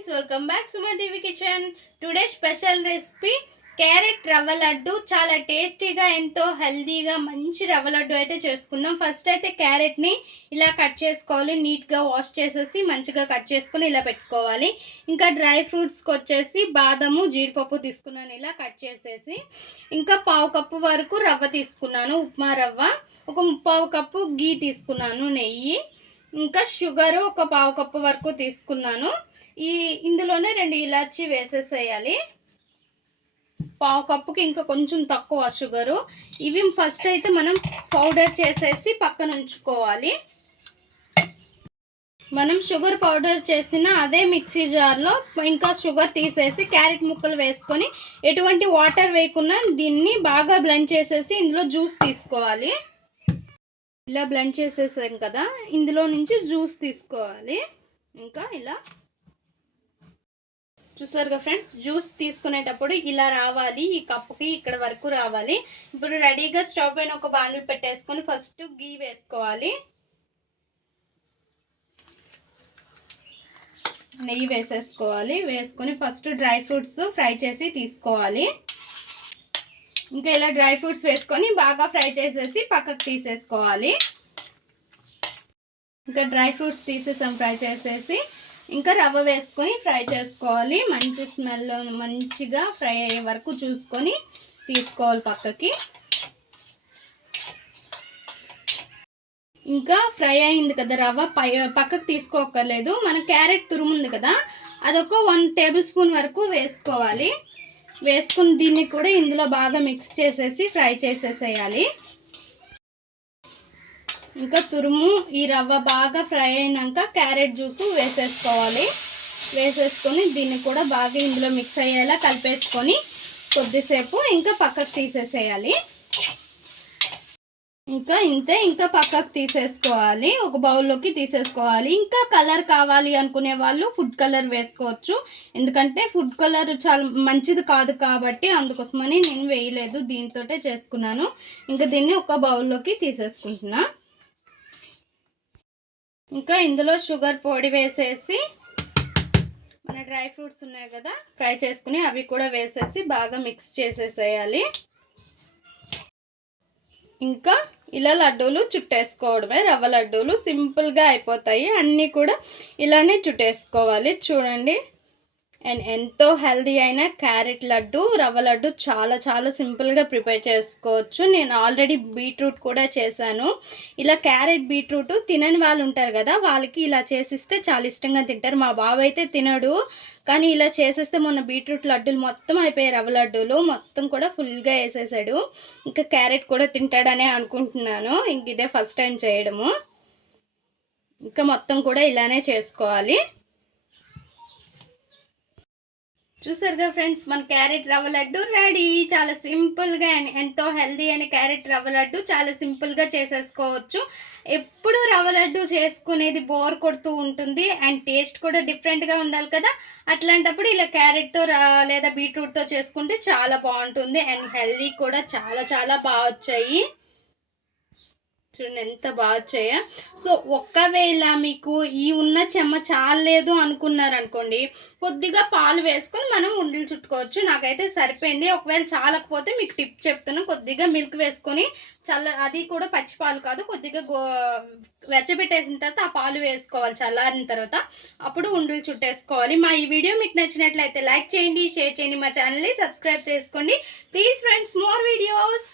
Friends welcome back Suma TV kitchen. Today special recipe carrot rava laddu. చాలా టేస్టీగా ఎంతో హెల్దీగా మంచి రవ్వ లడ్డు అయితే చేసుకుందాం. ఫస్ట్ అయితే క్యారెట్ని ఇలా కట్ చేసుకోవాలి. నీట్గా వాష్ చేసేసి మంచిగా కట్ చేసుకుని ఇలా పెట్టుకోవాలి. ఇంకా డ్రై ఫ్రూట్స్కి వచ్చేసి బాదము జీడిపప్పు తీసుకున్నాను ఇలా కట్ చేసేసి. ఇంకా పావు కప్పు వరకు రవ్వ తీసుకున్నాను ఉప్మా రవ్వ. ఒక ముప్పావు కప్పు గీ తీసుకున్నాను నెయ్యి. ఇంకా షుగర్ ఒక పావు కప్పు వరకు తీసుకున్నాను. ఈ ఇందులోనే రెండు ఇలాచి వేసేసేయాలి. పావు కప్పుకి ఇంకా కొంచెం తక్కువ షుగరు. ఇవి ఫస్ట్ అయితే మనం పౌడర్ చేసేసి పక్కన ఉంచుకోవాలి. మనం షుగర్ పౌడర్ చేసిన అదే మిక్సీ జార్లో ఇంకా షుగర్ తీసేసి క్యారెట్ ముక్కలు వేసుకొని ఎటువంటి వాటర్ వేయకుండా దీన్ని బాగా బ్లెండ్ చేసేసి ఇందులో జ్యూస్ తీసుకోవాలి. ఇలా బ్లెండ్ చేసేసాం కదా ఇందులో నుంచి జ్యూస్ తీసుకోవాలి. ఇంకా ఇలా చూసారుగా ఫ్రెండ్స్ జ్యూస్ తీసుకునేటప్పుడు ఇలా రావాలి ఈ కప్పుకి ఇక్కడ వరకు రావాలి. ఇప్పుడు రెడీగా స్టవ్ పైన ఒక బాండిల్ పెట్టేసుకొని ఫస్ట్ గీ వేసుకోవాలి. నెయ్యి వేసేసుకోవాలి వేసుకొని ఫస్ట్ డ్రై ఫ్రూట్స్ ఫ్రై చేసి తీసుకోవాలి. ఇంకా ఇలా డ్రై ఫ్రూట్స్ వేసుకొని బాగా ఫ్రై చేసేసి పక్కకు తీసేసుకోవాలి. ఇంకా డ్రై ఫ్రూట్స్ తీసేసాం ఫ్రై చేసేసి ఇంకా రవ్వ వేసుకొని ఫ్రై చేసుకోవాలి. మంచి స్మెల్ మంచిగా ఫ్రై అయ్యే వరకు చూసుకొని తీసుకోవాలి పక్కకి. ఇంకా ఫ్రై అయింది కదా రవ్వ పై పక్కకు తీసుకోకర్లేదు మన క్యారెట్ తురుముంది కదా అదొక వన్ టేబుల్ స్పూన్ వరకు వేసుకోవాలి. వేసుకుని దీన్ని కూడా ఇందులో బాగా మిక్స్ చేసేసి ఫ్రై చేసేసేయాలి. ఇంకా తురుము ఈ రవ్వ బాగా ఫ్రై అయినాక క్యారెట్ జ్యూస్ వేసేసుకోవాలి. వేసేసుకొని దీన్ని కూడా బాగా ఇందులో మిక్స్ అయ్యేలా కలిపేసుకొని కొద్దిసేపు ఇంకా పక్కకు తీసేసేయాలి. ఇంకా ఇంతే ఇంకా పక్కకు తీసేసుకోవాలి ఒక బౌల్లోకి తీసేసుకోవాలి. ఇంకా కలర్ కావాలి అనుకునే వాళ్ళు ఫుడ్ కలర్ వేసుకోవచ్చు. ఎందుకంటే ఫుడ్ కలర్ చాలా మంచిది కాదు కాబట్టి అందుకోసమని నేను వేయలేదు దీంతోటే చేసుకున్నాను. ఇంకా దీన్ని ఒక బౌల్లోకి తీసేసుకుంటున్నా. ఇంకా ఇందులో షుగర్ పొడి వేసేసి మన డ్రై ఫ్రూట్స్ ఉన్నాయి కదా ఫ్రై చేసుకుని అవి కూడా వేసేసి బాగా మిక్స్ చేసేసేయాలి. ఇంకా ఇలా లడ్డూలు చుట్టేసుకోవడమే రవ్వ లడ్డూలు సింపుల్గా అయిపోతాయి. అన్నీ కూడా ఇలానే చుట్టేసుకోవాలి. చూడండి. అండ్ ఎంతో హెల్దీ అయిన క్యారెట్ లడ్డు రవ్వ లడ్డు చాలా చాలా సింపుల్గా ప్రిపేర్ చేసుకోవచ్చు. నేను ఆల్రెడీ బీట్రూట్ కూడా చేశాను. ఇలా క్యారెట్ బీట్రూట్ తినని వాళ్ళు ఉంటారు కదా వాళ్ళకి ఇలా చేసిస్తే చాలా ఇష్టంగా తింటారు. మా బాబు అయితే తినడు కానీ ఇలా చేసేస్తే మొన్న బీట్రూట్ లడ్డూలు మొత్తం అయిపోయాయి రవ్వ లడ్డూలు మొత్తం కూడా ఫుల్గా వేసేసాడు. ఇంకా క్యారెట్ కూడా తింటాడనే అనుకుంటున్నాను. ఇంక ఇదే ఫస్ట్ టైం చేయడము. ఇంకా మొత్తం కూడా ఇలానే చేసుకోవాలి. చూసారుగా ఫ్రెండ్స్ మన క్యారెట్ రవ్వ లడ్డు రెడీ. చాలా సింపుల్గా అండ్ ఎంతో హెల్దీ అయిన క్యారెట్ రవ్వ లడ్డు చాలా సింపుల్గా చేసేసుకోవచ్చు. ఎప్పుడు రవ్వ లడ్డు చేసుకునేది బోర్ కొడుతూ ఉంటుంది అండ్ టేస్ట్ కూడా డిఫరెంట్గా ఉండాలి కదా. అట్లాంటప్పుడు ఇలా క్యారెట్తో లేదా బీట్రూట్తో చేసుకుంటే చాలా బాగుంటుంది అండ్ హెల్దీ కూడా చాలా చాలా బాగా వచ్చాయి. చూడండి ఎంత బాగా వచ్చాయా? సో ఒక్కవేళ మీకు ఈ ఉన్న చెమ్మ చాలేదు అనుకున్నారనుకోండి కొద్దిగా పాలు వేసుకొని మనం ఉండలు చుట్టుకోవచ్చు. నాకైతే సరిపోయింది. ఒకవేళ చాలకపోతే మీకు టిప్ చెప్తాను కొద్దిగా మిల్క్ వేసుకొని చల్ల అది కూడా పచ్చి పాలు కాదు కొద్దిగా గో వెచ్చబెట్టేసిన తర్వాత ఆ పాలు వేసుకోవాలి చల్లారిన తర్వాత. అప్పుడు ఉండలు చుట్టేసుకోవాలి. మా ఈ వీడియో మీకు నచ్చినట్లయితే లైక్ చేయండి షేర్ చేయండి మా ఛానల్ని సబ్స్క్రైబ్ చేసుకోండి. Please friends more videos